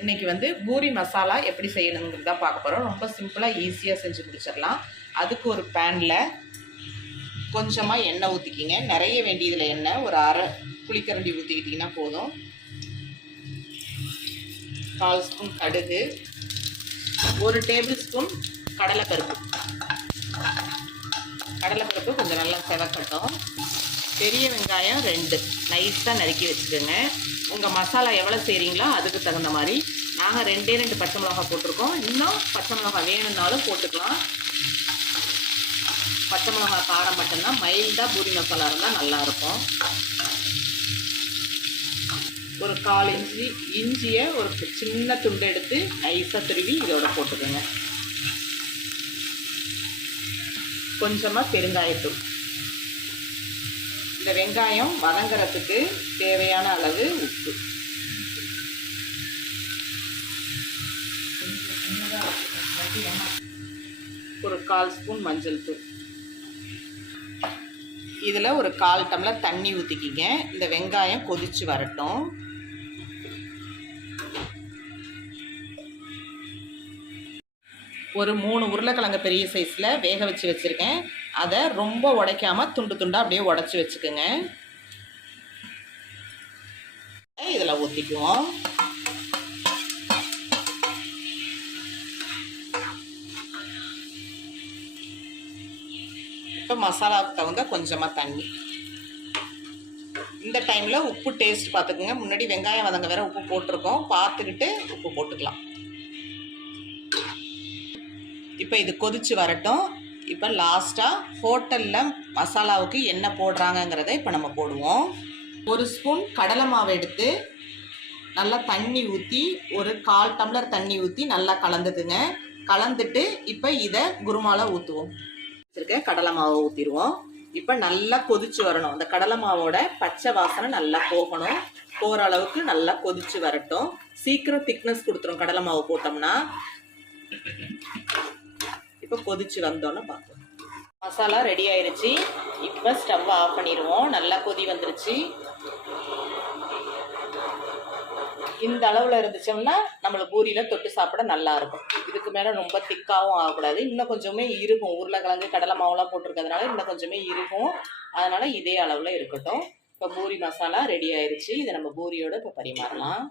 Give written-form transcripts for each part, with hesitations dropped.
இன்றைக்கி வந்து பூரி மசாலா எப்படி செய்யணுங்கிறது தான் பார்க்க போகிறோம். ரொம்ப சிம்பிளாக ஈஸியாக செஞ்சு முடிச்சிடலாம். அதுக்கு ஒரு பேனில் கொஞ்சமாக எண்ணெய் ஊற்றிக்கிங்க. நிறைய வேண்டியதில் எண்ணெய் ஒரு அரை புளிக்கரண்டி ஊற்றிக்கிட்டிங்கன்னா போதும். 1/4 ஸ்பூன் கடுகு, 1 டேபிள் ஸ்பூன் கடலைப்பருப்பு. கடலைப்பருப்பு கொஞ்சம் நல்லா செவக்கட்டும். பெரிய வெங்காயம் 2 நைஸாக நறுக்கி வச்சுக்கோங்க. உங்கள் மசாலா எவ்வளோ செய்கிறீங்களோ அதுக்கு தகுந்த மாதிரி. நாங்கள் 2 பச்சை மிளகா போட்டிருக்கோம். இன்னும் பச்சை மிளகா வேணும்னாலும் போட்டுக்கலாம். பச்சை மிளகா காரம் மட்டும்தான். மைல்டாக பூரி மசாலா இருந்தால் நல்லாயிருக்கும். ஒரு 1/4 இஞ்சியை ஒரு சின்ன துண்டு எடுத்து நைஸாக துருவி இதோட போட்டுக்கோங்க. கொஞ்சமாக பெருங்காயத்தூள். இந்த வெங்காயம் வதங்கிறதுக்கு தேவையான அளவு உப்பு. ஒரு 1/4 ஸ்பூன் மஞ்சள் தூள். இதில் ஒரு 1/4 டம்ளர் தண்ணி ஊற்றிக்கிங்க. இந்த வெங்காயம் கொதித்து வரட்டும். ஒரு 3 உருளைக்கிழங்கு பெரிய சைஸில் வேக வச்சு வச்சுருக்கேன். அதை ரொம்ப உடைக்காமல் துண்டு துண்டாக அப்படியே உடச்சி வச்சுக்கோங்க. இதில் ஊற்றிக்குவோம். இப்போ மசாலாவுக்கு தகுந்த கொஞ்சமாக தண்ணி. இந்த டைமில் உப்பு டேஸ்ட் பார்த்துக்குங்க. முன்னாடி வெங்காயம் வதங்க வேற உப்பு போட்டிருக்கோம். பார்த்துக்கிட்டு உப்பு போட்டுக்கலாம். இப்போ இது கொதித்து வரட்டும். இப்போ லாஸ்ட்டாக ஹோட்டலில் மசாலாவுக்கு என்ன போடுறாங்கங்கிறத இப்போ நம்ம போடுவோம். 1 ஸ்பூன் கடலை மாவு எடுத்து நல்லா தண்ணி ஊற்றி ஒரு 1/4 டம்ளர் தண்ணி ஊற்றி நல்லா கலந்துக்குங்க. கலந்துட்டு இப்போ இதை குருமாவில் ஊற்றுவோம். வச்சுருக்க கடலை மாவை ஊற்றிடுவோம். இப்போ நல்லா கொதித்து வரணும். அந்த கடலை மாவோட பச்சை வாசனை நல்லா போகணும். போகிற அளவுக்கு நல்லா கொதித்து வரட்டும். சீக்கிரம் திக்னஸ் கொடுத்துரும் கடலை மாவு போட்டோம்னா. இப்போ கொதிச்சு வந்தோன்னு பார்ப்போம். மசாலா ரெடி ஆயிடுச்சு. இப்போ ஸ்டவ் ஆஃப் பண்ணிடுவோம். நல்லா கொதி வந்துருச்சு. இந்த அளவில் இருந்துச்சோம்னா நம்மளுக்கு பூரியில் தொட்டு சாப்பிட நல்லாயிருக்கும். இதுக்கு மேலே ரொம்ப திக்காகவும் ஆகக்கூடாது. இன்னும் கொஞ்சமே இருக்கும். உருளைக்கிழங்கு கடலை மாவுலாம் போட்டிருக்கிறதுனால இன்னும் கொஞ்சமே இருக்கும். அதனால் இதே அளவில் இருக்கட்டும். இப்போ பூரி மசாலா ரெடி ஆயிடுச்சு. இதை நம்ம பூரியோடு இப்போ பரிமாறலாம்.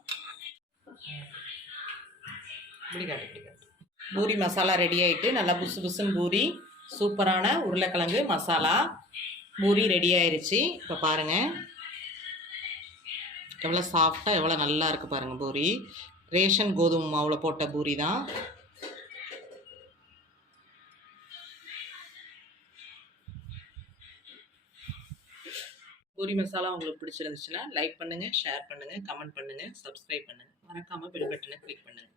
பூரி மசாலா ரெடி ஆகிட்டு நல்லா புசு புசுன்னு பூரி, சூப்பரான உருளைக்கிழங்கு மசாலா பூரி ரெடி ஆயிடுச்சு. இப்போ பாருங்கள் எவ்வளோ சாஃப்டாக எவ்வளோ நல்லா இருக்குது பாருங்கள். பூரி ரேஷன் கோதுமை மாவில் போட்ட பூரி தான். பூரி மசாலா உங்களுக்கு பிடிச்சிருந்துச்சுன்னா லைக் பண்ணுங்கள், ஷேர் பண்ணுங்கள், கமெண்ட் பண்ணுங்கள், சப்ஸ்கிரைப் பண்ணுங்கள். மறக்காமல் பெல் பட்டனை கிளிக் பண்ணுங்கள்.